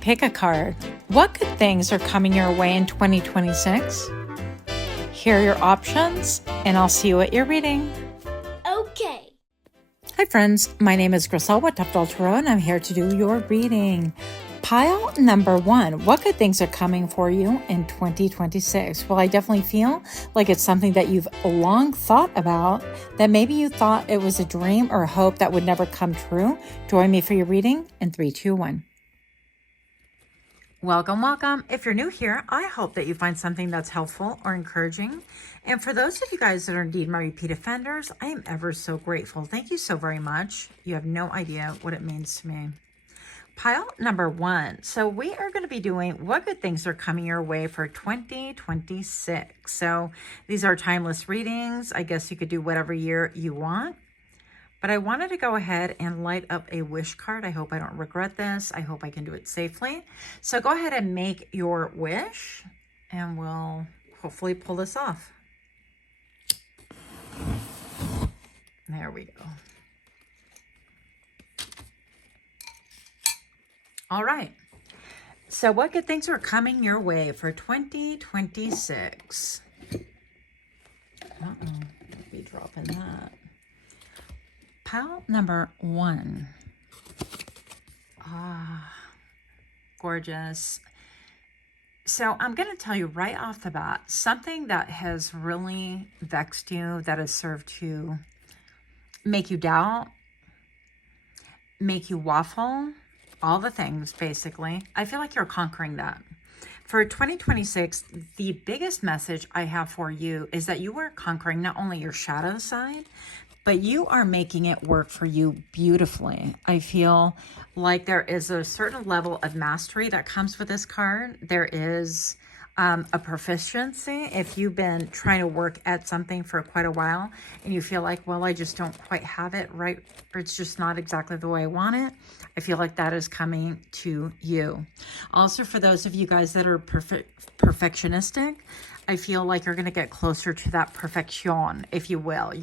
Pick a card. What good things are coming your way in 2026? Here are your options, and I'll see you at your reading. Okay. Hi friends, my name is Grisel with Untitled Tarot, and I'm here to do your reading. Pile number 1, what good things are coming for you in 2026? Well, I definitely feel like it's something that you've long thought about, that maybe you thought it was a dream or a hope that would never come true. Join me for your reading in 3, 2, 1. Welcome, welcome. If you're new here, I hope that you find something that's helpful or encouraging. And for those of you guys that are indeed my repeat offenders, I am ever so grateful. Thank you so very much. You have no idea what it means to me. Pile number 1. So we are going to be doing what good things are coming your way for 2026. So these are timeless readings. I guess you could do whatever year you want. But I wanted to go ahead and light up a wish card. I hope I don't regret this. I hope I can do it safely. So go ahead and make your wish, and we'll hopefully pull this off. There we go. All right. So what good things are coming your way for 2026? Uh-oh. I'll be dropping that. Pile number 1. Ah, gorgeous. So I'm going to tell you right off the bat, something that has really vexed you, that has served to make you doubt, make you waffle, all the things, basically. I feel like you're conquering that. For 2026, the biggest message I have for you is that you are conquering not only your shadow side, but you are making it work for you beautifully. I feel like there is a certain level of mastery that comes with this card. There is a proficiency. If you've been trying to work at something for quite a while and you feel like, well, I just don't quite have it right, or it's just not exactly the way I want it, I feel like that is coming to you. Also, for those of you guys that are perfectionistic, I feel like you're going to get closer to that perfection, if you will.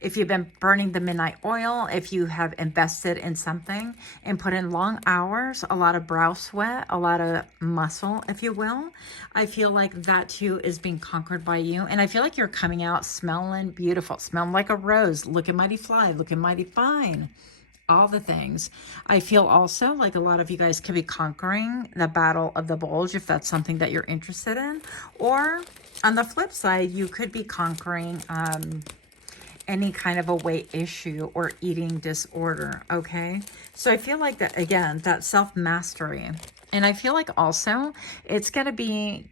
If you've been burning the midnight oil, if you have invested in something and put in long hours, a lot of brow sweat, a lot of muscle, if you will, I feel like that too is being conquered by you. And I feel like you're coming out smelling beautiful, smelling like a rose, looking mighty fly, looking mighty fine, all the things. I feel also like a lot of you guys could be conquering the battle of the bulge if that's something that you're interested in. Or on the flip side, you could be conquering any kind of a weight issue or eating disorder, okay? So I feel like that, again, that self-mastery. And I feel like also it's going to be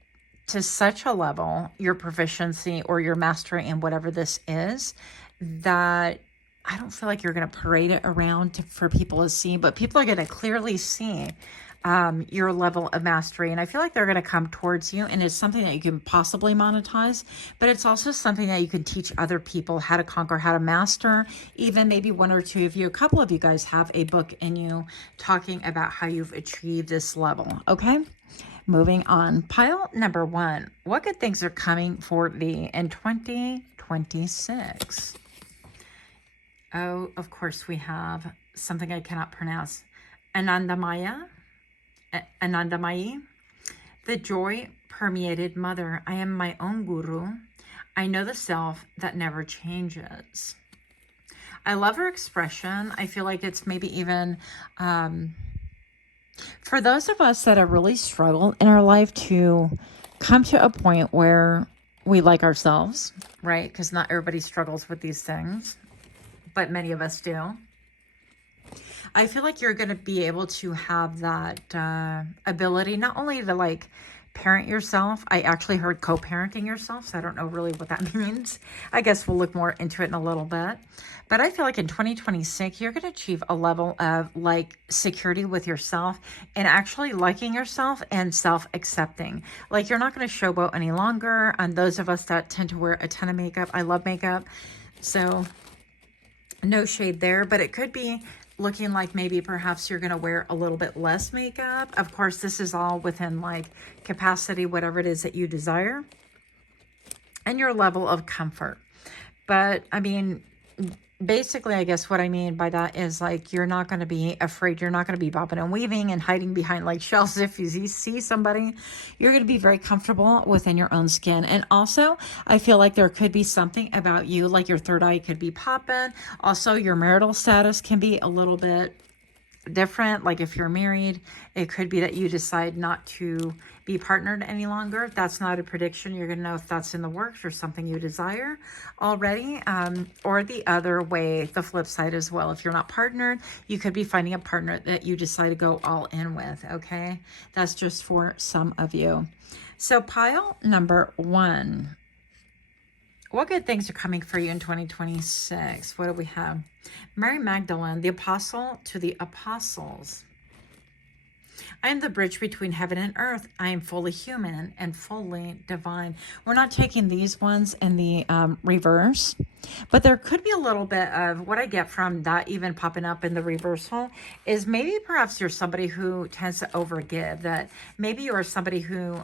to such a level, your proficiency or your mastery in whatever this is, that I don't feel like you're going to parade it around for people to see, but people are going to clearly see your level of mastery. And I feel like they're going to come towards you, and it's something that you can possibly monetize, but it's also something that you can teach other people how to conquer, how to master. Even maybe one or two of you, a couple of you guys have a book in you talking about how you've achieved this level. Okay. Moving on. Pile number 1. What good things are coming for thee in 2026? Oh, of course we have something I cannot pronounce. Anandamayi, the joy permeated mother. I am my own guru. I know the self that never changes. I love her expression. I feel like it's maybe even for those of us that have really struggled in our life to come to a point where we like ourselves, right? Because not everybody struggles with these things, but many of us do. I feel like you're going to be able to have that ability, not only to like parent yourself. I actually heard co-parenting yourself, so I don't know really what that means. I guess we'll look more into it in a little bit. But I feel like in 2026, you're going to achieve a level of like security with yourself and actually liking yourself and self-accepting. Like you're not going to showboat any longer. And those of us that tend to wear a ton of makeup, I love makeup. So no shade there, but it could be looking like maybe perhaps you're going to wear a little bit less makeup. Of course, this is all within like capacity, whatever it is that you desire, and your level of comfort. But I mean, basically, I guess what I mean by that is like you're not going to be afraid. You're not going to be bopping and weaving and hiding behind like shells. If you see somebody, you're going to be very comfortable within your own skin. And also, I feel like there could be something about you, like your third eye could be popping. Also, your marital status can be a little bit different. Like if you're married, it could be that you decide not to be partnered any longer. That's not a prediction. You're gonna know if that's in the works or something you desire already, or the other way, the flip side as well. If you're not partnered, you could be finding a partner that you decide to go all in with. Okay, that's just for some of you. So pile number 1, what good things are coming for you in 2026? What do we have? Mary Magdalene, the apostle to the apostles. I am the bridge between heaven and earth. I am fully human and fully divine. We're not taking these ones in the reverse, but there could be a little bit of what I get from that even popping up in the reversal is maybe perhaps you're somebody who tends to overgive, that maybe you're somebody who...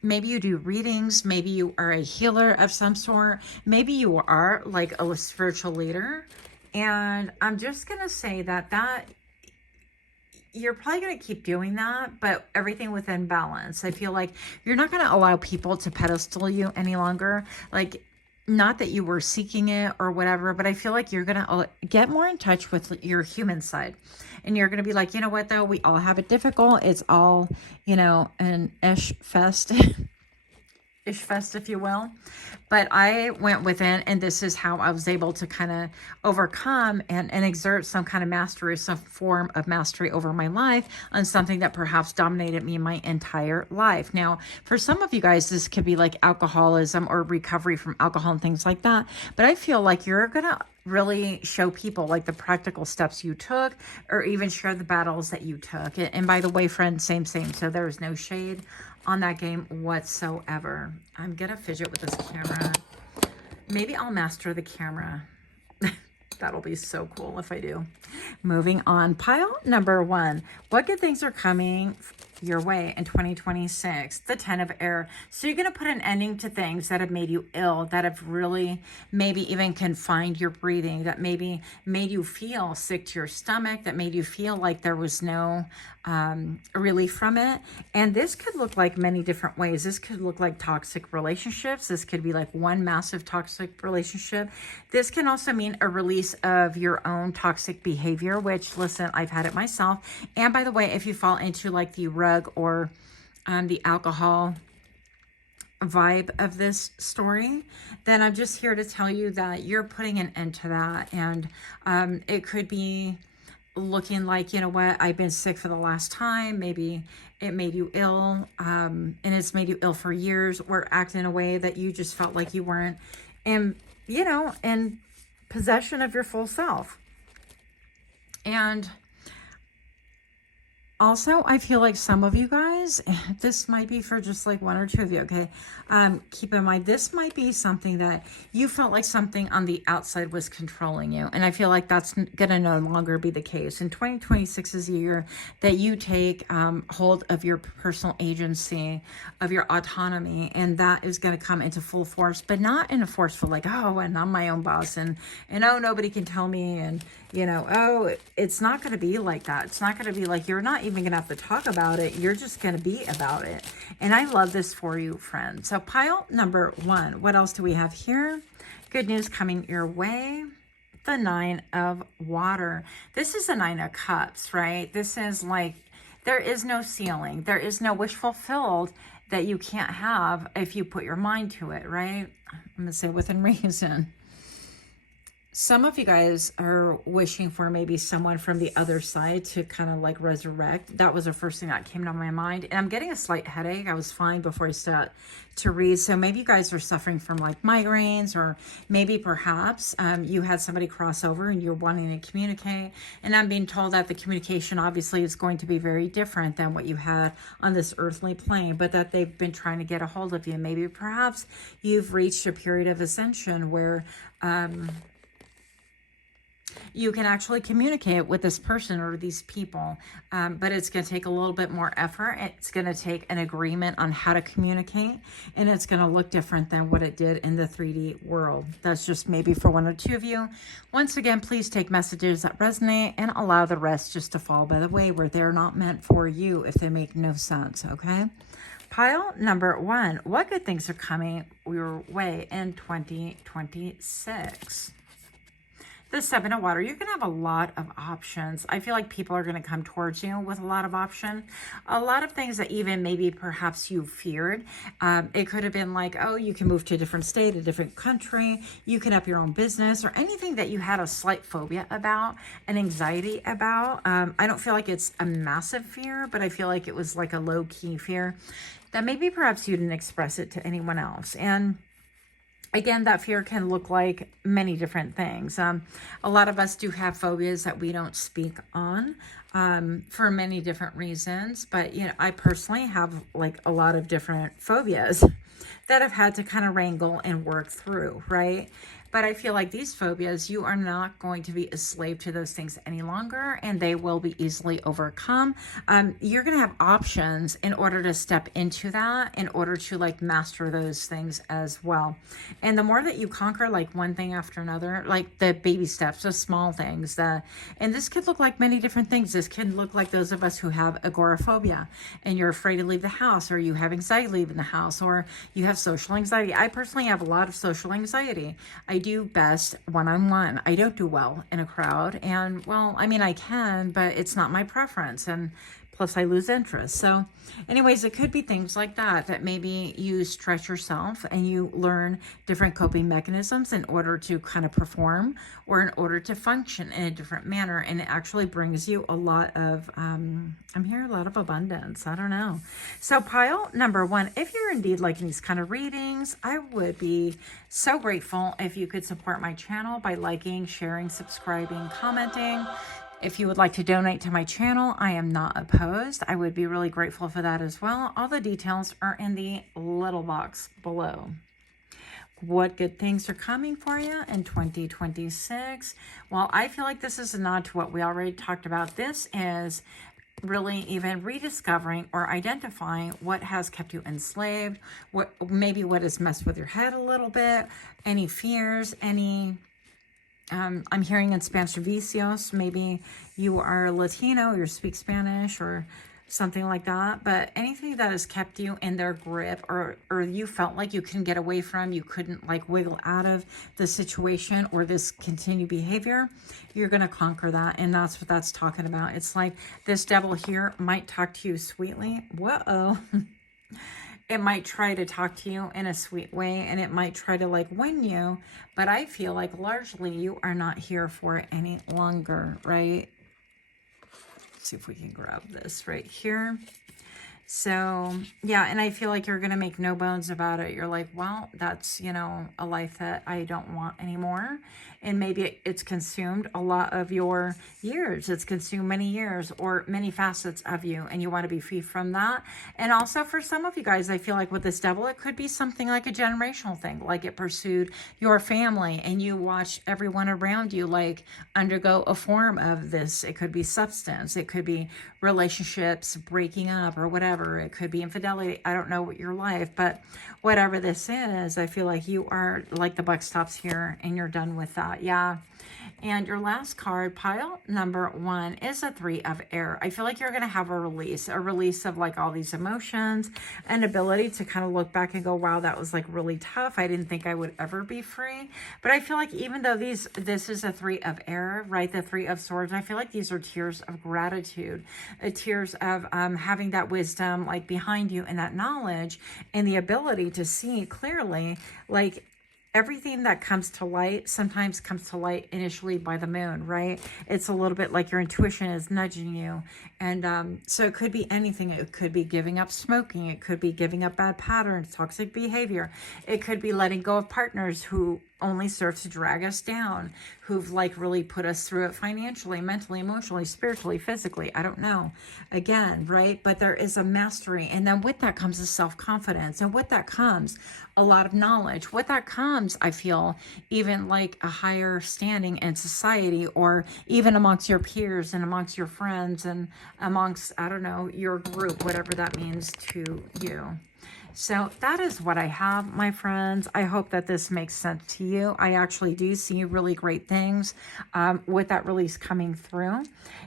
maybe you do readings. Maybe you are a healer of some sort. Maybe you are like a spiritual leader. And I'm just going to say that you're probably going to keep doing that, but everything within balance. I feel like you're not going to allow people to pedestal you any longer. Like, not that you were seeking it or whatever, but I feel like you're going to get more in touch with your human side. And you're going to be like, you know what, though? We all have it difficult. It's all, you know, an ish fest, if you will. But I went within, and this is how I was able to kind of overcome and exert some kind of mastery, some form of mastery over my life on something that perhaps dominated me my entire life. Now, for some of you guys, this could be like alcoholism or recovery from alcohol and things like that. But I feel like you're going to really show people like the practical steps you took, or even share the battles that you took. And by the way, friends, same. So there's no shade on that game whatsoever. I'm gonna fidget with this camera. Maybe I'll master the camera. That'll be so cool if I do. Moving on, pile number 1. What good things are coming your way in 2026? The 10 of air. So you're going to put an ending to things that have made you ill, that have really maybe even confined your breathing, that maybe made you feel sick to your stomach, that made you feel like there was no relief from it. And this could look like many different ways. This could look like toxic relationships. This could be like one massive toxic relationship. This can also mean a release of your own toxic behavior, which, listen, I've had it myself. And by the way, if you fall into like the rug or the alcohol vibe of this story, then I'm just here to tell you that you're putting an end to that. And it could be looking like, you know what, I've been sick for the last time. Maybe it made you ill, and it's made you ill for years, or act in a way that you just felt like you weren't in possession of your full self. And also, I feel like some of you guys, this might be for just like 1 or 2 of you, okay? Keep in mind, this might be something that you felt like something on the outside was controlling you. And I feel like that's going to no longer be the case. And 2026 is a year that you take hold of your personal agency, of your autonomy. And that is going to come into full force, but not in a forceful, like, oh, and I'm my own boss. And oh, nobody can tell me. And, you know, oh, it's not going to be like that. It's not going to be like, you're not even going to have to talk about it. You're just going to be about it. And I love this for you, friends. So pile number 1, what else do we have here? Good news coming your way. The 9 of water. This is the 9 of cups, right? This is like, there is no ceiling. There is no wish fulfilled that you can't have if you put your mind to it, right? I'm going to say within reason. Some of you guys are wishing for maybe someone from the other side to kind of like resurrect. That was the first thing that came to my mind. And I'm getting a slight headache. I was fine before I start to read. So maybe you guys are suffering from like migraines, or maybe perhaps you had somebody cross over and you're wanting to communicate. And I'm being told that the communication obviously is going to be very different than what you had on this earthly plane, but that they've been trying to get a hold of you. Maybe perhaps you've reached a period of ascension where you can actually communicate with this person or these people, but it's going to take a little bit more effort. It's going to take an agreement on how to communicate, and it's going to look different than what it did in the 3D world. That's just maybe for one or two of you. Once again, please take messages that resonate and allow the rest just to fall by the way, where they're not meant for you if they make no sense, okay? Pile number 1, what good things are coming your way in 2026? The 7 of water, you're going to have a lot of options. I feel like people are going to come towards you with a lot of option. A lot of things that even maybe perhaps you feared. It could have been like, oh, you can move to a different state, a different country. You can have your own business, or anything that you had a slight phobia about, an anxiety about. I don't feel like it's a massive fear, but I feel like it was like a low-key fear that maybe perhaps you didn't express it to anyone else. And again, that fear can look like many different things. A lot of us do have phobias that we don't speak on for many different reasons. But, you know, I personally have like a lot of different phobias that I've had to kind of wrangle and work through, right? But I feel like these phobias, you are not going to be a slave to those things any longer, and they will be easily overcome. You're going to have options in order to step into that, in order to like master those things as well. And the more that you conquer like one thing after another, like the baby steps, the small things, and this could look like many different things. This can look like those of us who have agoraphobia and you're afraid to leave the house, or you have anxiety leaving the house, or you have social anxiety. I personally have a lot of social anxiety. I do best one-on-one. I don't do well in a crowd. And well, I mean, I can, but it's not my preference. And plus I lose interest. So anyways, it could be things like that maybe you stretch yourself and you learn different coping mechanisms in order to kind of perform, or in order to function in a different manner. And it actually brings you a lot of, I'm hearing a lot of abundance. I don't know. So pile number 1, if you're indeed liking these kind of readings, I would be so grateful if you could support my channel by liking, sharing, subscribing, commenting. If you would like to donate to my channel, I am not opposed. I would be really grateful for that as well. All the details are in the little box below. What good things are coming for you in 2026? Well, I feel like this is a nod to what we already talked about. This is really even rediscovering or identifying what has kept you enslaved, what has messed with your head a little bit, any fears, any... I'm hearing in Spanish vicios. Maybe you are Latino, you speak Spanish or something like that. But anything that has kept you in their grip, or you felt like you couldn't get away from, you couldn't like wiggle out of the situation or this continued behavior, you're going to conquer that. And that's what that's talking about. It's like this devil here might talk to you sweetly. Whoa. It might try to talk to you in a sweet way, and it might try to like win you, but I feel like largely you are not here for it any longer, right? Let's see if we can grab this right here. So yeah, and I feel like you're going to make no bones about it. You're like, well, that's, you know, a life that I don't want anymore. And maybe it's consumed a lot of your years. It's consumed many years or many facets of you, and you want to be free from that. And also for some of you guys, I feel like with this devil, it could be something like a generational thing, like it pursued your family and you watched everyone around you like undergo a form of this. It could be substance. It could be relationships breaking up or whatever. It could be infidelity. I don't know what your life, but whatever this is, I feel like you are like the buck stops here and you're done with that. Yeah. And your last card, pile number 1, is a 3 of air. I feel like you're going to have a release of like all these emotions, and ability to kind of look back and go, wow, that was like really tough. I didn't think I would ever be free. But I feel like even though this is a 3 of air, right? The 3 of swords, I feel like these are tears of gratitude, tears of having that wisdom like behind you, and that knowledge and the ability to see clearly, like, everything that comes to light sometimes comes to light initially by the moon, right? It's a little bit like your intuition is nudging you. And so it could be anything. It could be giving up smoking. It could be giving up bad patterns, toxic behavior. It could be letting go of partners who only serve to drag us down, who've like really put us through it financially, mentally, emotionally, spiritually, physically. I don't know. Again, right? But there is a mastery. And then with that comes a self-confidence. And with that comes a lot of knowledge. With that comes becomes, I feel, even like a higher standing in society, or even amongst your peers and amongst your friends and amongst, I don't know, your group, whatever that means to you. So that is what I have, my friends. I hope that this makes sense to you. I actually do see really great things with that release coming through.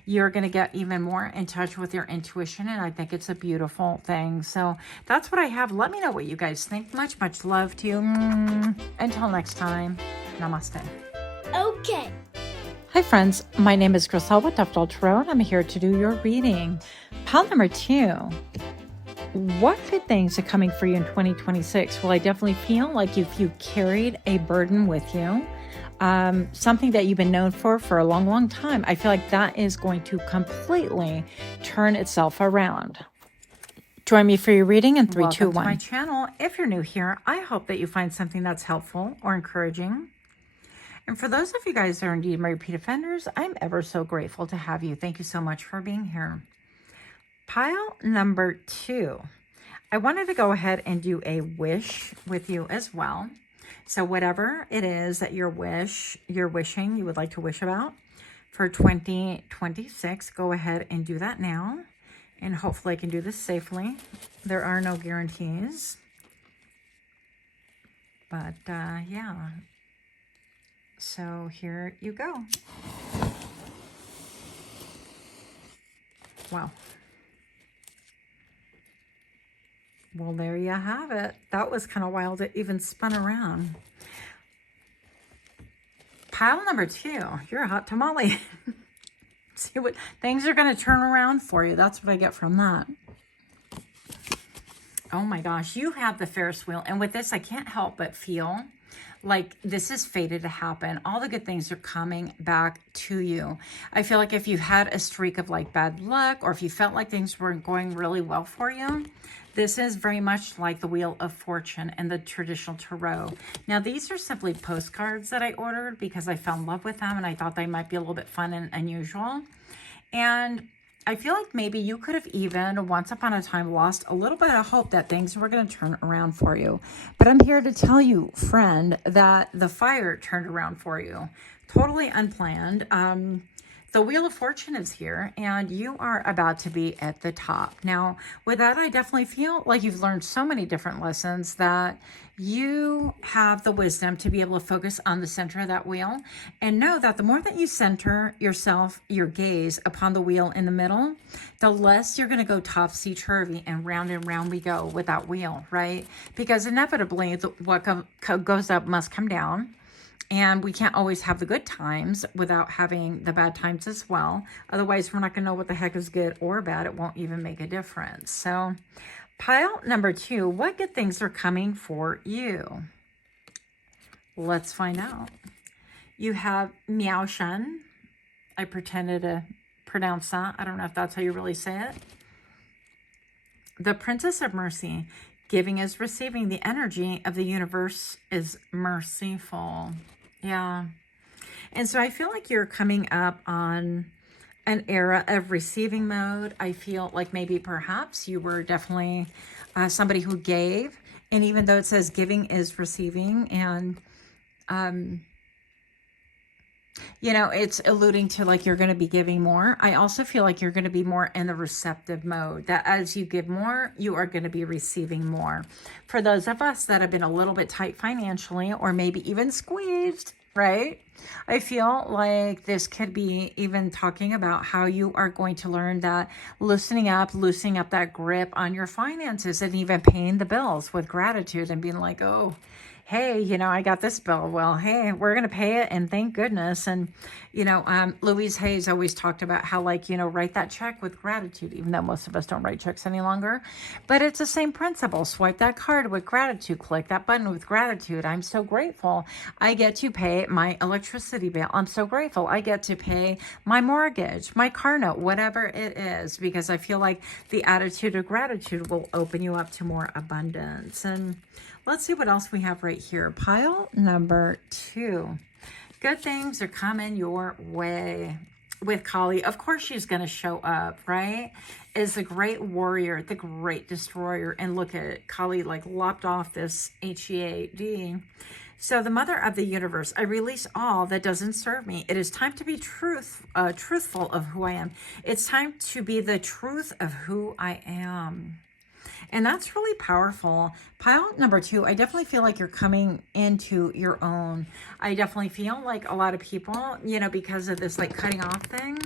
You're going to get even more in touch with your intuition, and I think it's a beautiful thing. So that's what I have. Let me know what you guys think. Much, much love to you. Until next time, namaste. Okay. Hi friends, my name is Grisel with Untitled Tarot, and I'm here to do your reading. Pile number 2. What good things are coming for you in 2026? Well, I definitely feel like if you carried a burden with you, something that you've been known for a long, long time, I feel like that is going to completely turn itself around. Join me for your reading in 3, 2, 1. Welcome to my channel. If you're new here, I hope that you find something that's helpful or encouraging. And for those of you guys that are indeed my repeat offenders, I'm ever so grateful to have you. Thank you so much for being here. Pile number 2. I wanted to go ahead and do a wish with you as well. So whatever it is that you're wishing, you would like to wish about for 2026, go ahead and do that now. And hopefully I can do this safely. There are no guarantees. But yeah. So here you go. Wow. Well, there you have it. That was kind of wild. It even spun around. Pile number 2. You're a hot tamale. See what things are going to turn around for you. That's what I get from that. Oh my gosh, you have the Ferris wheel. And with this, I can't help but feel like this is fated to happen. All the good things are coming back to you. I feel like if you had a streak of like bad luck, or if you felt like things weren't going really well for you, this is very much like the Wheel of Fortune and the traditional tarot. Now, these are simply postcards that I ordered because I fell in love with them and I thought they might be a little bit fun and unusual. And I feel like maybe you could have even once upon a time lost a little bit of hope that things were going to turn around for you. But I'm here to tell you, friend, that the fire turned around for you. Totally unplanned. The Wheel of Fortune is here and you are about to be at the top. Now, with that, I definitely feel like you've learned so many different lessons that you have the wisdom to be able to focus on the center of that wheel and know that the more that you center yourself, your gaze upon the wheel in the middle, the less you're going to go topsy-turvy and round we go with that wheel, right? Because inevitably, what goes up must come down. And we can't always have the good times without having the bad times as well. Otherwise, we're not going to know what the heck is good or bad. It won't even make a difference. So, pile number 2, what good things are coming for you? Let's find out. You have Miao Shen. I pretended to pronounce that. I don't know if that's how you really say it. The Princess of Mercy. Giving is receiving. The energy of the universe is merciful. Yeah. And so I feel like you're coming up on an era of receiving mode. I feel like maybe perhaps you were definitely somebody who gave. And even though it says giving is receiving, and, you know, it's alluding to like you're going to be giving more. I also feel like you're going to be more in the receptive mode, that as you give more, you are going to be receiving more. For those of us that have been a little bit tight financially, or maybe even squeezed, right? I feel like this could be even talking about how you are going to learn that loosening up that grip on your finances, and even paying the bills with gratitude and being like, oh, hey, you know, I got this bill. Well, hey, we're going to pay it, and thank goodness. And, you know, Louise Hayes always talked about how, like, you know, write that check with gratitude, even though most of us don't write checks any longer. But it's the same principle. Swipe that card with gratitude. Click that button with gratitude. I'm so grateful I get to pay my electricity bill. I'm so grateful I get to pay my mortgage, my car note, whatever it is, because I feel like the attitude of gratitude will open you up to more abundance. And let's see what else we have right here. Pile number 2. Good things are coming your way with Kali. Of course, she's going to show up, right? Is the great warrior, the great destroyer. And look at it. Kali like lopped off this HEAD. So the mother of the universe, I release all that doesn't serve me. It is time to be truthful of who I am. It's time to be the truth of who I am. And that's really powerful. Pile number 2, I definitely feel like you're coming into your own. I definitely feel like a lot of people, you know, because of this like cutting off thing,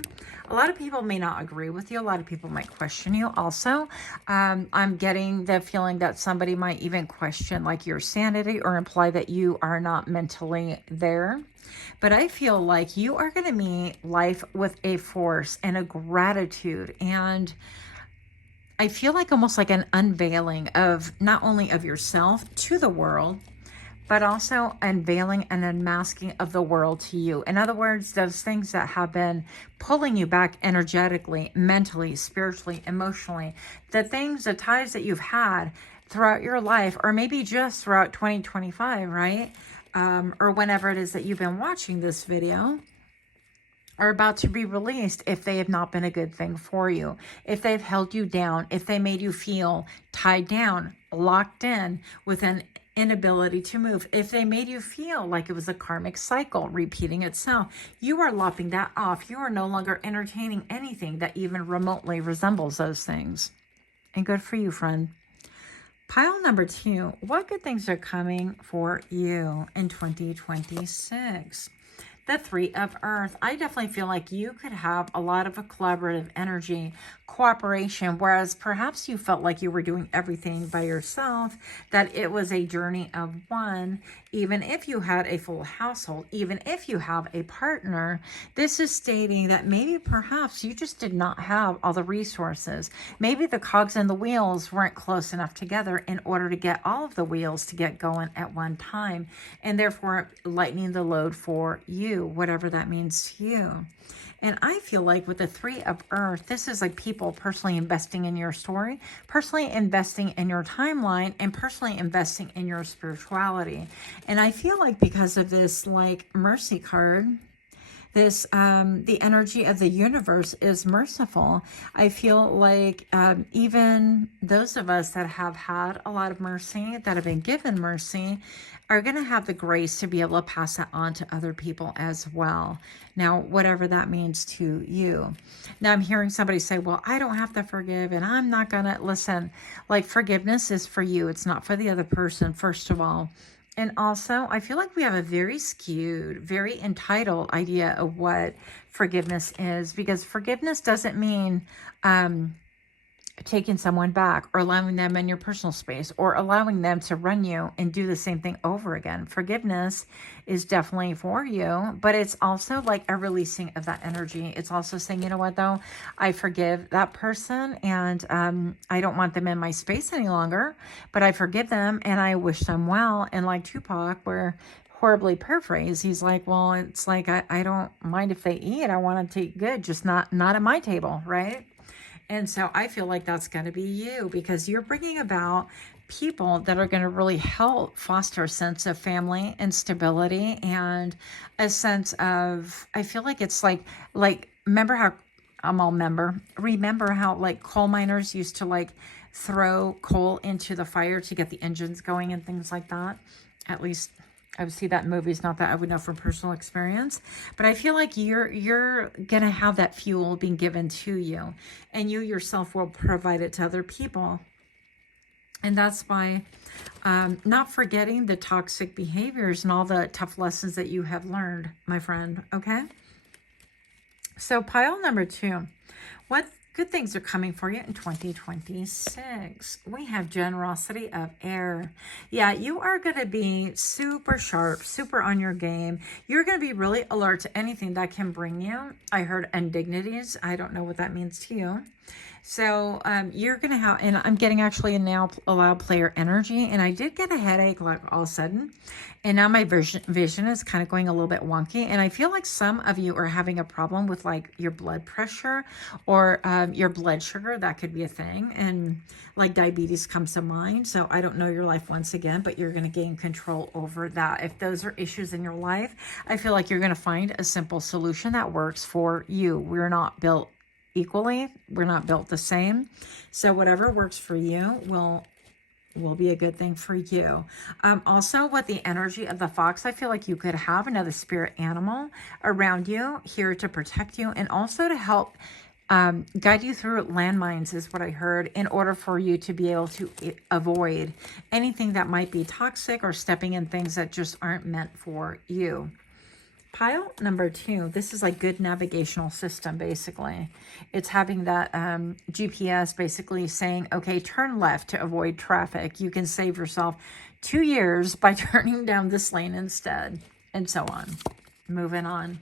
a lot of people may not agree with you. A lot of people might question you also. I'm getting the feeling that somebody might even question like your sanity or imply that you are not mentally there. But I feel like you are going to meet life with a force and a gratitude, and I feel like almost like an unveiling of not only of yourself to the world, but also unveiling and unmasking of the world to you. In other words, those things that have been pulling you back energetically, mentally, spiritually, emotionally, the things, the ties that you've had throughout your life, or maybe just throughout 2025, right? Or whenever it is that you've been watching this video, are about to be released if they have not been a good thing for you, if they've held you down, if they made you feel tied down, locked in with an inability to move, if they made you feel like it was a karmic cycle repeating itself. You are lopping that off. You are no longer entertaining anything that even remotely resembles those things. And good for you, friend. Pile number 2, what good things are coming for you in 2026? The 3 of Earth. I definitely feel like you could have a lot of a collaborative energy, cooperation, whereas perhaps you felt like you were doing everything by yourself, that it was a journey of one. Even if you had a full household, even if you have a partner, this is stating that maybe perhaps you just did not have all the resources. Maybe the cogs and the wheels weren't close enough together in order to get all of the wheels to get going at one time, and therefore lightening the load for you, whatever that means to you. And I feel like with the 3 of Earth, this is like people personally investing in your story, personally investing in your timeline, and personally investing in your spirituality. And I feel like because of this like mercy card, this the energy of the universe is merciful. I feel like even those of us that have had a lot of mercy, that have been given mercy, are going to have the grace to be able to pass that on to other people as well. Now, whatever that means to you. Now, I'm hearing somebody say, well, I don't have to forgive and I'm not going to listen. Like, forgiveness is for you. It's not for the other person, first of all. And also, I feel like we have a very skewed, very entitled idea of what forgiveness is, because forgiveness doesn't mean taking someone back or allowing them in your personal space or allowing them to run you and do the same thing over again. Forgiveness is definitely for you, but it's also like a releasing of that energy. It's also saying, you know what, though, I forgive that person and I don't want them in my space any longer, but I forgive them and I wish them well. And like Tupac, where horribly paraphrase, he's like, well, it's like, I don't mind if they eat. I want to take good, just not at my table, right? And so I feel like that's going to be you, because you're bringing about people that are going to really help foster a sense of family and stability and a sense of, I feel like it's like, remember how, remember how like coal miners used to like throw coal into the fire to get the engines going and things like that? At least I would see that in movies, not that I would know from personal experience, but I feel like you're going to have that fuel being given to you, and you yourself will provide it to other people. And that's by not forgetting the toxic behaviors and all the tough lessons that you have learned, my friend. Okay. So pile number 2, what good things are coming for you in 2026? We have generosity of air. Yeah, you are going to be super sharp, super on your game. You're going to be really alert to anything that can bring you, I heard, indignities. I don't know what that means to you. So you're going to have, and I'm getting actually a now allowed player energy, and I did get a headache like all of a sudden, and now my vision is kind of going a little bit wonky, and I feel like some of you are having a problem with like your blood pressure or your blood sugar. That could be a thing, and like diabetes comes to mind. So I don't know your life once again, but you're going to gain control over that. If those are issues in your life, I feel like you're going to find a simple solution that works for you. We're not built equally. We're not built the same. So whatever works for you will will be a good thing for you. Also, with the energy of the fox, I feel like you could have another spirit animal around you here to protect you and also to help guide you through landmines is what I heard, in order for you to be able to avoid anything that might be toxic or stepping in things that just aren't meant for you. Pile number 2, this is like good navigational system, basically. It's having that GPS basically saying, okay, turn left to avoid traffic. You can save yourself 2 years by turning down this lane instead, and so on. Moving on.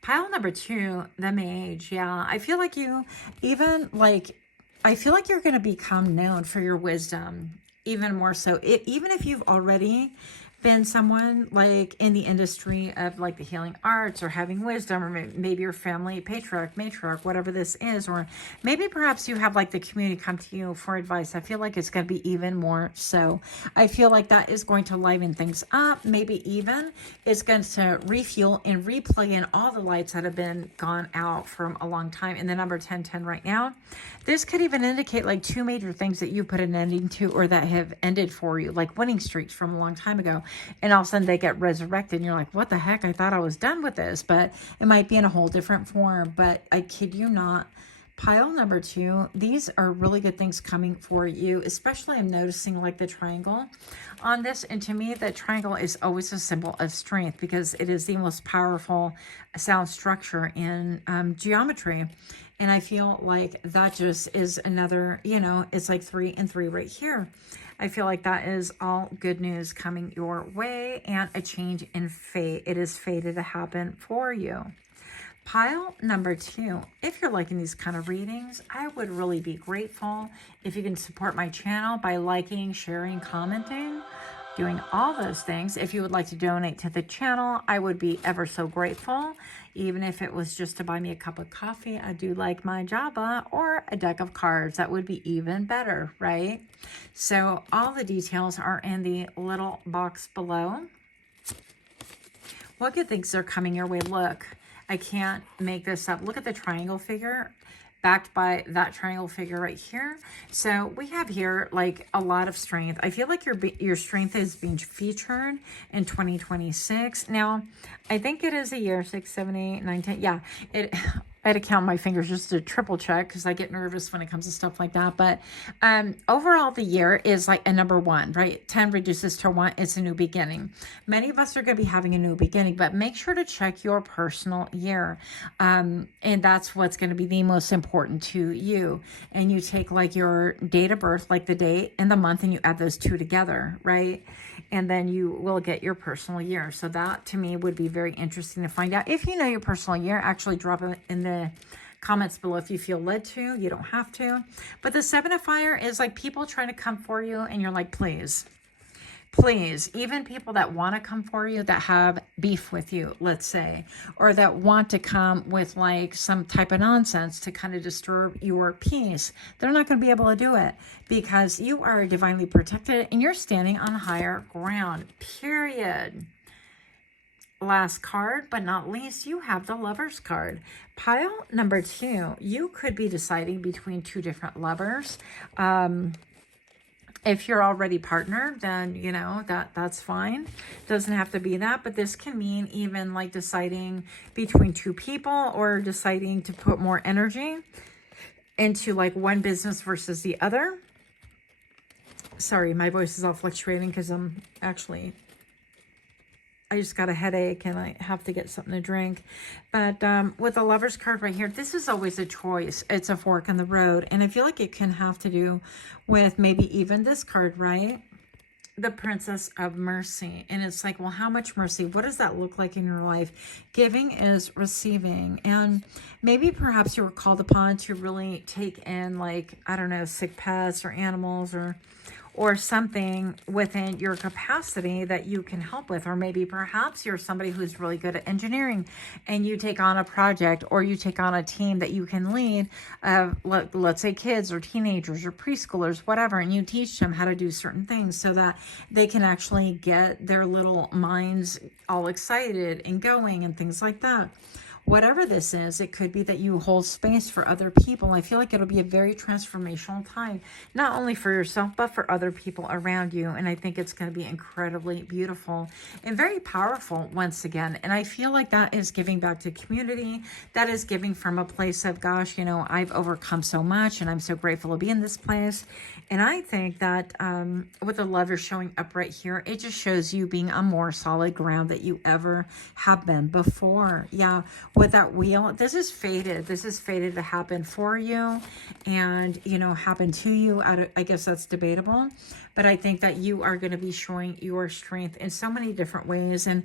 Pile number 2, the mage. Yeah, I feel like you I feel like you're going to become known for your wisdom even more so. Even if you've already been someone like in the industry of like the healing arts or having wisdom, or maybe your family patriarch, matriarch, whatever this is, or maybe perhaps you have like the community come to you for advice. I feel like it's going to be even more so. I feel like that is going to liven things up. Maybe even it's going to refuel and replay in all the lights that have been gone out from a long time. And the number 1010 right now, this could even indicate like 2 major things that you put an ending to or that have ended for you, like winning streaks from a long time ago. And all of a sudden they get resurrected and you're like, what the heck? I thought I was done with this, but it might be in a whole different form. But I kid you not, pile number 2, these are really good things coming for you, especially I'm noticing like the triangle on this. And to me, that triangle is always a symbol of strength because it is the most powerful sound structure in geometry. And I feel like that just is another, you know, it's like 3 and 3 right here. I feel like that is all good news coming your way and a change in fate. It is fated to happen for you. Pile number 2, if you're liking these kind of readings, I would really be grateful if you can support my channel by liking, sharing, commenting, doing all those things. If you would like to donate to the channel, I would be ever so grateful. Even if it was just to buy me a cup of coffee, I do like my Java, or a deck of cards. That would be even better, right? So all the details are in the little box below. What good things are coming your way? Look, I can't make this up. Look at the triangle figure backed by that triangle figure right here. So we have here like a lot of strength. I feel like your strength is being featured in 2026. Now, I think it is a year 6, 7, 8, 9, 10. Yeah, I had to count my fingers just to triple check because I get nervous when it comes to stuff like that. But overall, the year is like a number 1, right? 10 reduces to 1. It's a new beginning. Many of us are going to be having a new beginning, but make sure to check your personal year. And that's what's going to be the most important to you. And you take like your date of birth, like the date and the month, and you add those 2 together, right? And then you will get your personal year. So that to me would be very interesting to find out. If you know your personal year, actually drop it in the comments below if you feel led to. You don't have to. But the 7 of fire is like people trying to come for you and you're like, please. Please, even people that want to come for you, that have beef with you, let's say, or that want to come with like some type of nonsense to kind of disturb your peace, they're not going to be able to do it because you are divinely protected and you're standing on higher ground, period. Last card, but not least, you have the Lover's card. Pile number 2, you could be deciding between 2 different lovers. If you're already partnered, then, you know, that's fine. Doesn't have to be that, but this can mean even like deciding between 2 people or deciding to put more energy into like one business versus the other. Sorry, my voice is all fluctuating because I just got a headache and I have to get something to drink. But with the Lover's card right here, this is always a choice. It's a fork in the road. And I feel like it can have to do with maybe even this card, right? The Princess of Mercy. And it's like, well, how much mercy? What does that look like in your life? Giving is receiving. And maybe perhaps you were called upon to really take in like, I don't know, sick pets or animals or something within your capacity that you can help with. Or maybe perhaps you're somebody who's really good at engineering and you take on a project or you take on a team that you can lead of, let's say, kids or teenagers or preschoolers, whatever, and you teach them how to do certain things so that they can actually get their little minds all excited and going and things like that. whatever this is, it could be that you hold space for other people. I feel like it'll be a very transformational time, not only for yourself, but for other people around you. And I think it's going to be incredibly beautiful and very powerful once again. And I feel like that is giving back to community. That is giving from a place of, gosh, you know, I've overcome so much and I'm so grateful to be in this place. And I think that with the love you're showing up right here, it just shows you being on more solid ground that you ever have been before. Yeah, with that wheel, this is fated. This is fated to happen for you and, you know, happen to you. I guess that's debatable. But I think that you are going to be showing your strength in so many different ways. And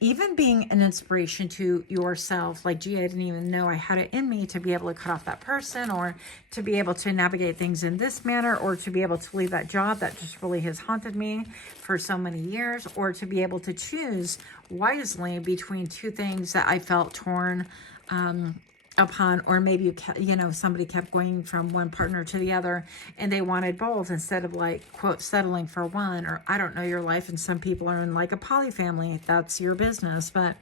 even being an inspiration to yourself. Like, gee, I didn't even know I had it in me to be able to cut off that person, or to be able to navigate things in this manner, or to be able to leave that job that just really has haunted me for so many years, or to be able to choose wisely between two things that I felt torn upon, or maybe, you know, somebody kept going from one partner to the other and they wanted both instead of, like, quote, settling for one. Or I don't know your life, and some people are in like a poly family. That's your business. But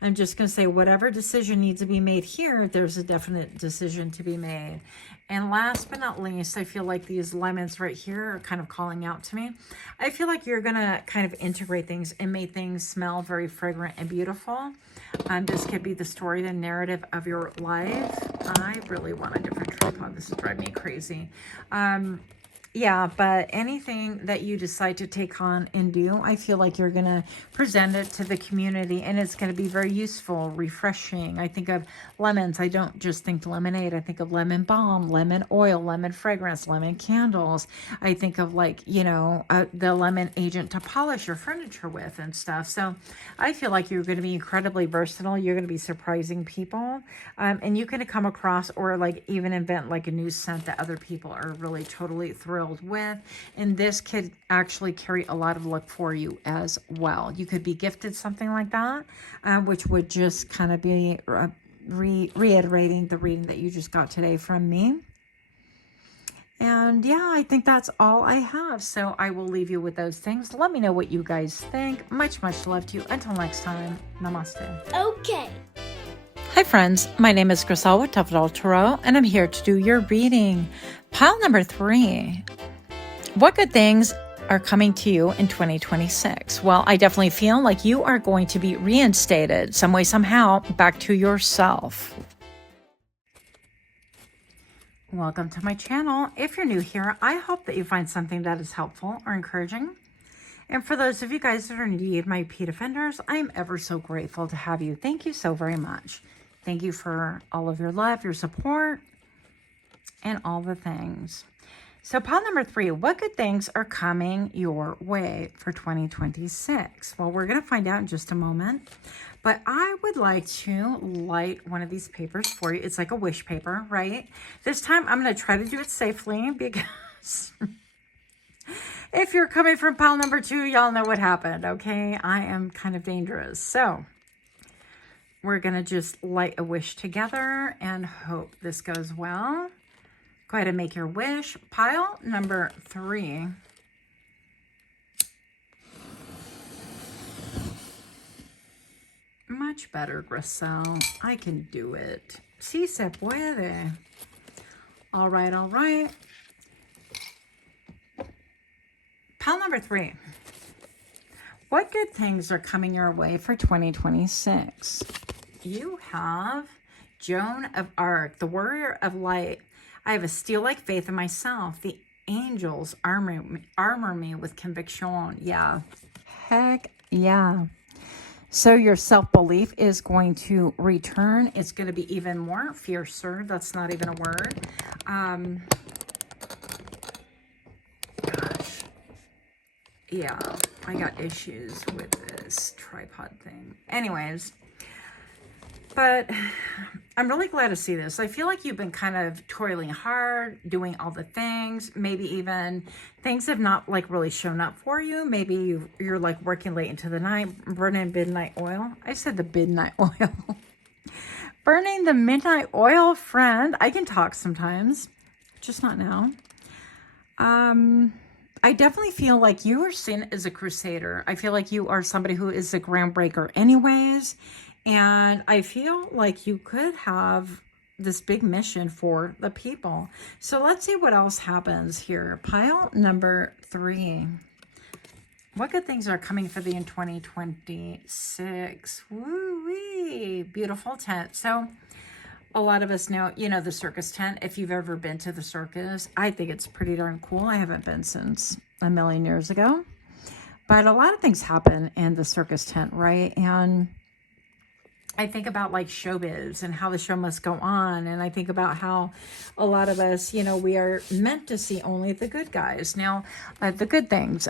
I'm just going to say, whatever decision needs to be made here, there's a definite decision to be made. And last but not least, I feel like these lemons right here are kind of calling out to me. I feel like you're going to kind of integrate things and make things smell very fragrant and beautiful. This could be the story, the narrative of your life. I really want a different tripod. This is driving me crazy. Yeah, but anything that you decide to take on and do, I feel like you're going to present it to the community, and it's going to be very useful, refreshing. I think of lemons. I don't just think lemonade. I think of lemon balm, lemon oil, lemon fragrance, lemon candles. I think of, like, you know, the lemon agent to polish your furniture with and stuff. So I feel like you're going to be incredibly versatile. You're going to be surprising people. And you can come across, or like even invent like a new scent that other people are really totally thrilled with. And this could actually carry a lot of luck for you as well. You could be gifted something like that, which would just kind of be reiterating the reading that you just got today from me. And yeah, I think that's all I have. So I will leave you with those things. Let me know what you guys think. Much, much love to you. Until next time, namaste. Okay. Hi friends, my name is Griselle with Untitled Tarot, and I'm here to do your reading. Pile number 3. What good things are coming to you in 2026? Well, I definitely feel like you are going to be reinstated some way, somehow, back to yourself. Welcome to my channel. If you're new here, I hope that you find something that is helpful or encouraging. And for those of you guys that are indeed my repeat offenders, I am ever so grateful to have you. Thank you so very much. Thank you for all of your love, your support, and all the things. So pile number 3, what good things are coming your way for 2026? Well, we're going to find out in just a moment. But I would like to light one of these papers for you. It's like a wish paper, right? This time I'm going to try to do it safely, because if you're coming from pile number 2, y'all know what happened, okay? I am kind of dangerous. So we're going to just light a wish together and hope this goes well. Go ahead and make your wish. Pile number 3. Much better, Griselle. I can do it. Sí se puede. All right, all right. Pile number 3. What good things are coming your way for 2026? You have Joan of Arc, the warrior of light. I have a steel-like faith in myself. The angels armor me with conviction. Yeah. Heck yeah. So your self-belief is going to return. It's going to be even more fiercer. That's not even a word. Gosh. Yeah, I got issues with this tripod thing. Anyways, but I'm really glad to see this. I feel like you've been kind of toiling hard, doing all the things. Maybe even things have not like really shown up for you. Maybe you're like working late into the night, burning midnight oil. I said the midnight oil. Burning the midnight oil, friend. I can talk sometimes, just not now. I definitely feel like you are seen as a crusader. I feel like you are somebody who is a groundbreaker anyways. And I feel like you could have this big mission for the people. So let's see what else happens here. Pile number 3. What good things are coming for thee in 2026? Woo-wee. Beautiful tent. So a lot of us know, you know, the circus tent. If you've ever been to the circus, I think it's pretty darn cool. I haven't been since a million years ago. But a lot of things happen in the circus tent, right? And I think about like showbiz and how the show must go on. And I think about how a lot of us, you know, we are meant to see only the good guys. Now, the good things.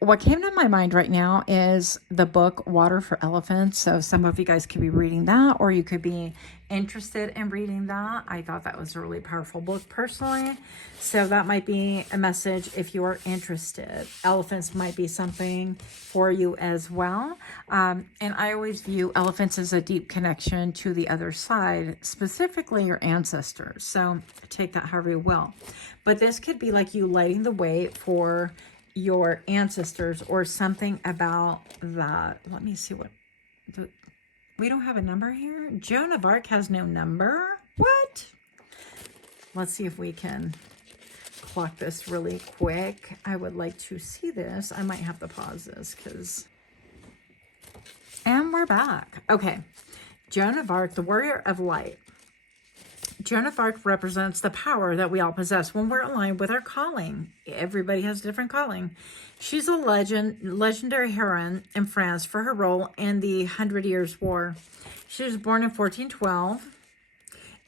What came to my mind right now is the book Water for Elephants. So some of you guys could be reading that, or you could be interested in reading that. I thought that was a really powerful book personally. So that might be a message if you are interested. Elephants might be something for you as well. And I always view elephants as a deep connection to the other side, specifically your ancestors. So take that however you will. But this could be like you lighting the way for your ancestors or something about that. Let me see what... We don't have a number here. Joan of Arc has no number. What? Let's see if we can clock this really quick. I would like to see this. I might have to pause this because... And we're back. Okay. Joan of Arc, the warrior of light. Joan of Arc represents the power that we all possess when we're aligned with our calling. Everybody has a different calling. She's a legendary heroine in France for her role in the 100 Years' War. She was born in 1412,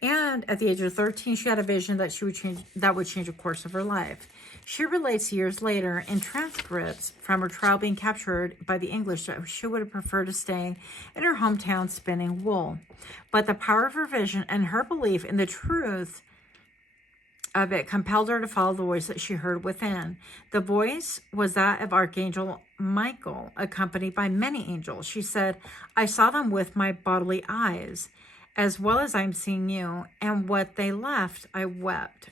and at the age of 13, she had a vision that would change the course of her life. She relates years later in transcripts from her trial being captured by the English that she would have preferred to stay in her hometown spinning wool. But the power of her vision and her belief in the truth of it compelled her to follow the voice that she heard within. The voice was that of Archangel Michael, accompanied by many angels. She said, "I saw them with my bodily eyes, as well as I'm seeing you, and when they left, I wept.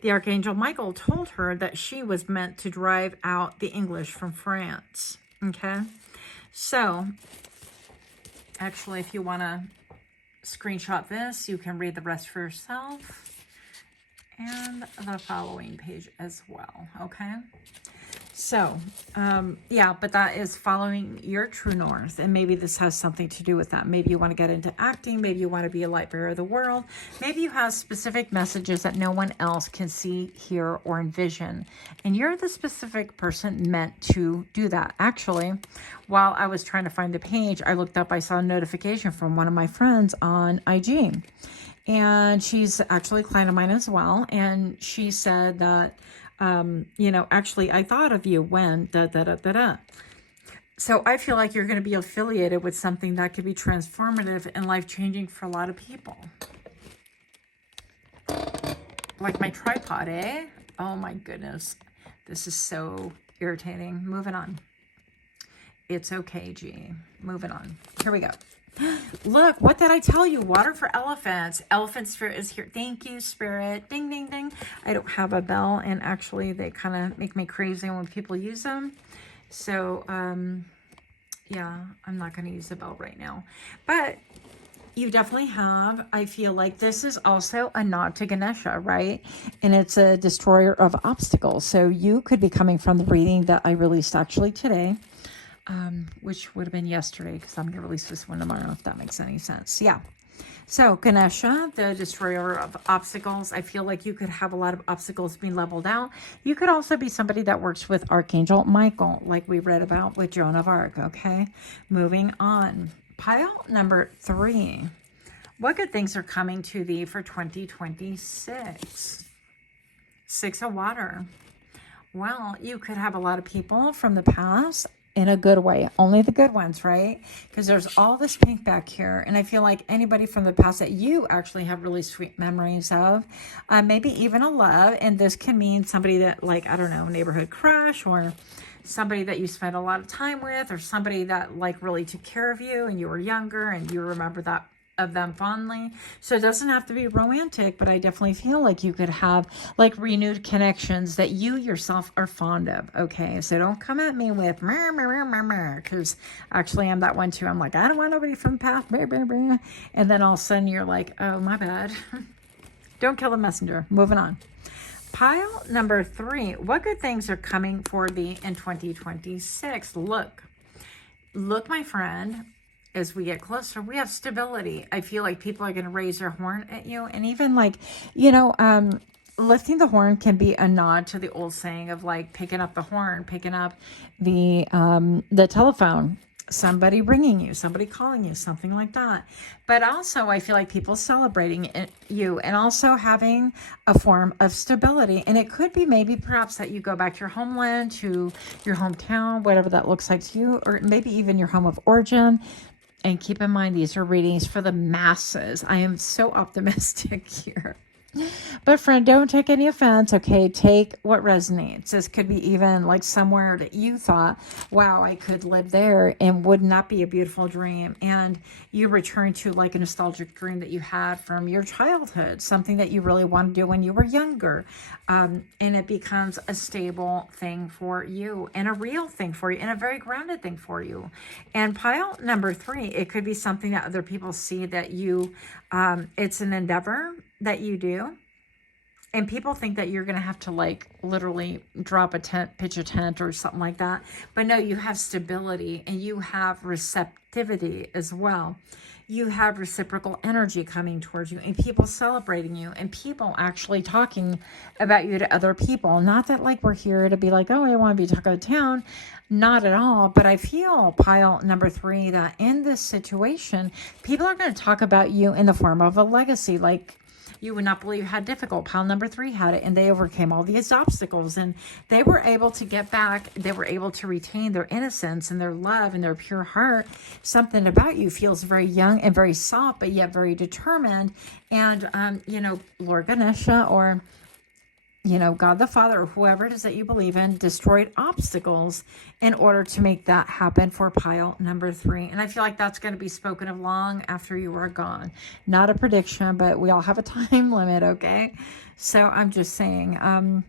The Archangel Michael told her that she was meant to drive out the English from France." Okay? So, actually, if you want to screenshot this, you can read the rest for yourself. And the following page as well. Okay? So, yeah, but that is following your true north. And maybe this has something to do with that. Maybe you want to get into acting. Maybe you want to be a light bearer of the world. Maybe you have specific messages that no one else can see, hear, or envision. And you're the specific person meant to do that. Actually, while I was trying to find the page, I looked up, I saw a notification from one of my friends on IG. And she's actually a client of mine as well. And she said that, you know, actually, I thought of you when So I feel like you're going to be affiliated with something that could be transformative and life-changing for a lot of people. Like my tripod, eh? Oh my goodness. This is so irritating. Moving on. It's okay, G. Moving on. Here we go. Look, what did I tell you? Water for elephants. Elephant spirit is here. Thank you, spirit. Ding, ding, ding. I don't have a bell, and actually they kind of make me crazy when people use them. So, yeah, I'm not going to use the bell right now. But you definitely have, I feel like this is also a nod to Ganesha, right? And it's a destroyer of obstacles. So you could be coming from the reading that I released actually today. Which would have been yesterday because I'm going to release this one tomorrow, if that makes any sense. Yeah. So Ganesha, the destroyer of obstacles. I feel like you could have a lot of obstacles being leveled out. You could also be somebody that works with Archangel Michael, like we read about with Joan of Arc. Okay. Moving on. Pile number 3. What good things are coming to thee for 2026? 6 of water. Well, you could have a lot of people from the past in a good way. Only the good ones, right? Because there's all this pink back here. And I feel like anybody from the past that you actually have really sweet memories of, maybe even a love. And this can mean somebody that, like, I don't know, neighborhood crush, or somebody that you spent a lot of time with, or somebody that like really took care of you and you were younger and you remember that of them fondly. So it doesn't have to be romantic, but I definitely feel like you could have like renewed connections that you yourself are fond of. Okay, so don't come at me with because actually I'm that one too. I'm like, I don't want nobody from the past, and then all of a sudden you're like, oh, my bad. Don't kill the messenger. Moving on. Pile number 3. What good things are coming for thee in 2026? Look, my friend, as we get closer, we have stability. I feel like people are going to raise their horn at you. And even like, lifting the horn can be a nod to the old saying of like picking up the horn, picking up the telephone, somebody ringing you, somebody calling you, something like that. But also I feel like people celebrating you and also having a form of stability. And it could be maybe perhaps that you go back to your homeland, to your hometown, whatever that looks like to you, or maybe even your home of origin. And keep in mind, these are readings for the masses. I am so optimistic here. But friend, don't take any offense, okay? Take what resonates. This could be even like somewhere that you thought, wow, I could live there, and would not be a beautiful dream. And you return to like a nostalgic dream that you had from your childhood, something that you really wanted to do when you were younger. And it becomes a stable thing for you and a real thing for you and a very grounded thing for you. And pile number 3, it could be something that other people see that you, it's an endeavor that you do, and people think that you're going to have to like literally drop a tent, pitch a tent or something like that. But no, you have stability and you have receptivity as well. You have reciprocal energy coming towards you and people celebrating you and people actually talking about you to other people. Not that like we're here to be like, oh, I want to be talk of the town. Not at all. But I feel pile number 3 that in this situation, people are going to talk about you in the form of a legacy. Like, you would not believe how difficult pile number 3 had it, and they overcame all these obstacles, and they were able to get back. They were able to retain their innocence and their love and their pure heart. Something about you feels very young and very soft, but yet very determined. And, Lord Ganesha or God the Father, or whoever it is that you believe in, destroyed obstacles in order to make that happen for pile number 3. And I feel like that's going to be spoken of long after you are gone. Not a prediction, but we all have a time limit, okay? So I'm just saying,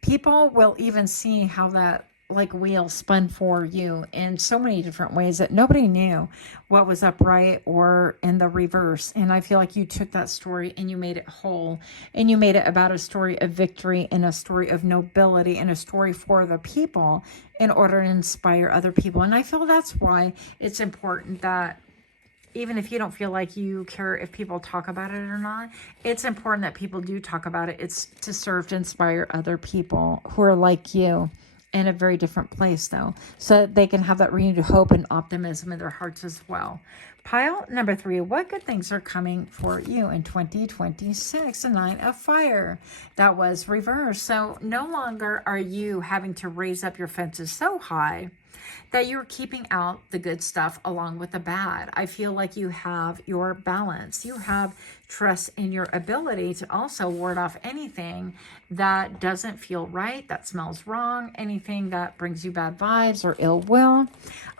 people will even see how that like wheel spun for you in so many different ways that nobody knew what was upright or in the reverse. And I feel like you took that story and you made it whole, and you made it about a story of victory and a story of nobility and a story for the people in order to inspire other people. And I feel that's why it's important that even if you don't feel like you care if people talk about it or not, it's important that people do talk about it. It's to serve to inspire other people who are like you, in a very different place though, so that they can have that renewed hope and optimism in their hearts as well. Pile number 3, what good things are coming for you in 2026? A 9 of fire. That was reversed. So no longer are you having to raise up your fences so high that you're keeping out the good stuff along with the bad. I feel like you have your balance. You have trust in your ability to also ward off anything that doesn't feel right, that smells wrong, anything that brings you bad vibes or ill will.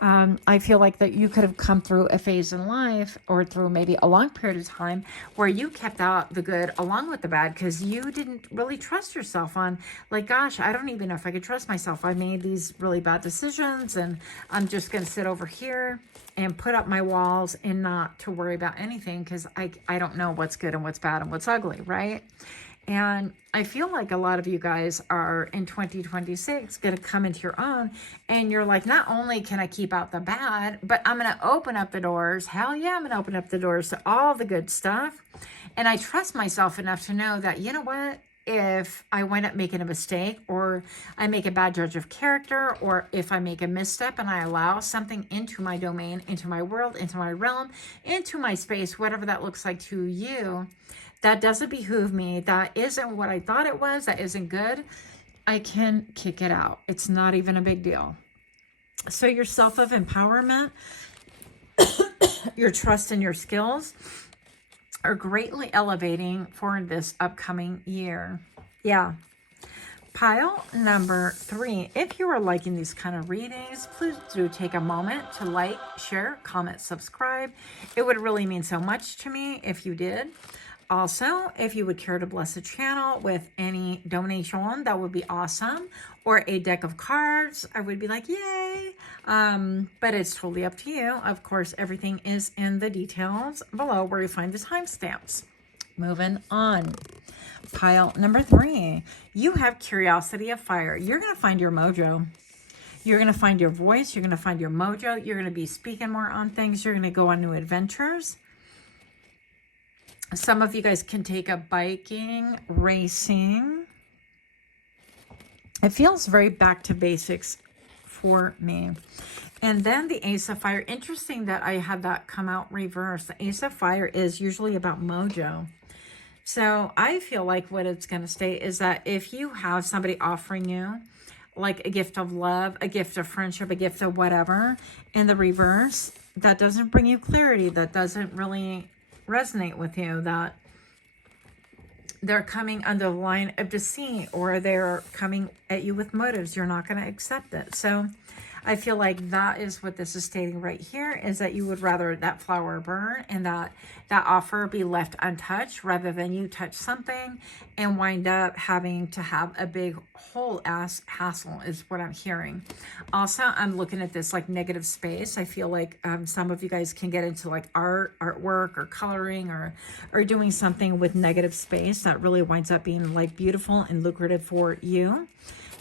I feel like that you could have come through a phase in life, or through maybe a long period of time, where you kept out the good along with the bad because you didn't really trust yourself on, like, gosh, I don't even know if I could trust myself. I made these really bad decisions and I'm just going to sit over here and put up my walls and not to worry about anything because I don't know what's good and what's bad and what's ugly, right? And I feel like a lot of you guys are in 2026 going to come into your own, and you're like, not only can I keep out the bad, but I'm going to open up the doors. Hell yeah, I'm going to open up the doors to all the good stuff. And I trust myself enough to know that, you know what? If I wind up making a mistake, or I make a bad judge of character, or if I make a misstep and I allow something into my domain, into my world, into my realm, into my space, whatever that looks like to you, that doesn't behoove me, that isn't what I thought it was, that isn't good, I can kick it out. It's not even a big deal. So your self of empowerment, your trust in your skills are greatly elevating for this upcoming year. Yeah. Pile number 3. If you are liking these kind of readings, please do take a moment to like, share, comment, subscribe. It would really mean so much to me if you did. Also, if you would care to bless the channel with any donation, that would be awesome. Or a deck of cards, I would be like, yay. But it's totally up to you. Of course, everything is in the details below where you find the timestamps. Moving on. Pile number 3. You have curiosity of fire. You're going to find your mojo. You're going to find your voice. You're going to find your mojo. You're going to be speaking more on things. You're going to go on new adventures. Some of you guys can take up biking, racing. It feels very back to basics for me. And then the Ace of Fire. Interesting that I had that come out reverse. The Ace of Fire is usually about mojo. So I feel like what it's going to state is that if you have somebody offering you like a gift of love, a gift of friendship, a gift of whatever, in the reverse, that doesn't bring you clarity, that doesn't really resonate with you, that they're coming under the line of deceit, or they're coming at you with motives, you're not going to accept it. So I feel like that is what this is stating right here, is that you would rather that flower burn and that offer be left untouched rather than you touch something and wind up having to have a big whole ass hassle is what I'm hearing. Also, I'm looking at this like negative space. I feel like some of you guys can get into like artwork or coloring or doing something with negative space that really winds up being like beautiful and lucrative for you.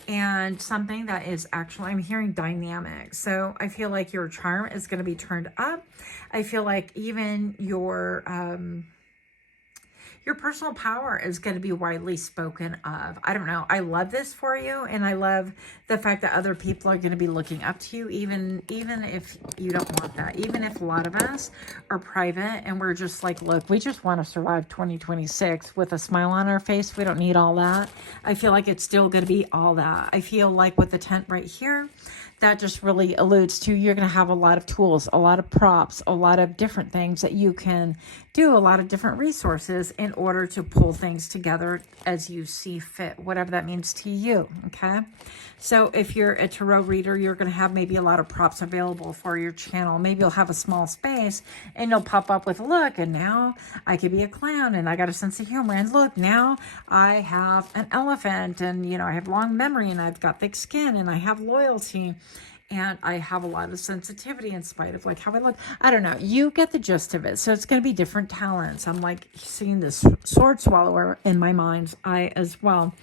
And something that is actually, I'm hearing dynamic. So I feel like your charm is going to be turned up. I feel like even your personal power is going to be widely spoken of. I don't know. I love this for you. And I love the fact that other people are going to be looking up to you, even if you don't want that. Even if a lot of us are private and we're just like, look, we just want to survive 2026 with a smile on our face. We don't need all that. I feel like it's still going to be all that. I feel like with the tent right here, that just really alludes to you're going to have a lot of tools, a lot of props, a lot of different things that you can do, a lot of different resources in order to pull things together as you see fit, whatever that means to you, okay? So if you're a tarot reader, you're going to have maybe a lot of props available for your channel. Maybe you'll have a small space and you'll pop up with, look, and now I could be a clown and I got a sense of humor. And look, now I have an elephant and, you know, I have long memory and I've got thick skin and I have loyalty. And I have a lot of sensitivity in spite of like how I look. I don't know. You get the gist of it. So it's going to be different talents. I'm like seeing this sword swallower in my mind's eye as well.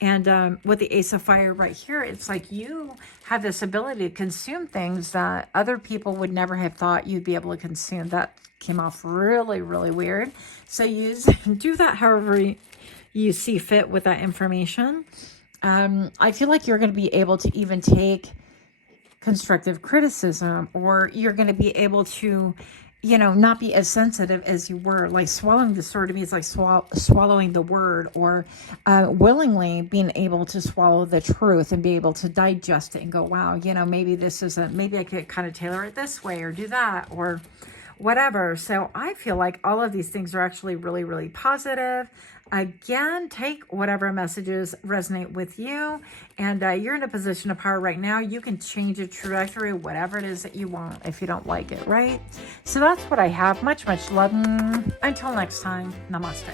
And with the Ace of Fire right here, it's like you have this ability to consume things that other people would never have thought you'd be able to consume. That came off really, really weird. So you do that however you see fit with that information. I feel like you're going to be able to even take constructive criticism, or you're going to be able to, you know, not be as sensitive as you were. Like swallowing the sword to me is like swallowing the word, or willingly being able to swallow the truth and be able to digest it and go, wow, you know, maybe this isn't, maybe I could kind of tailor it this way or do that or whatever. So I feel like all of these things are actually really, really positive. Again, take whatever messages resonate with you, and you're in a position of power right now. You can change the trajectory, whatever it is that you want, if you don't like it, right? So that's what I have. Much, much love. Until next time, namaste.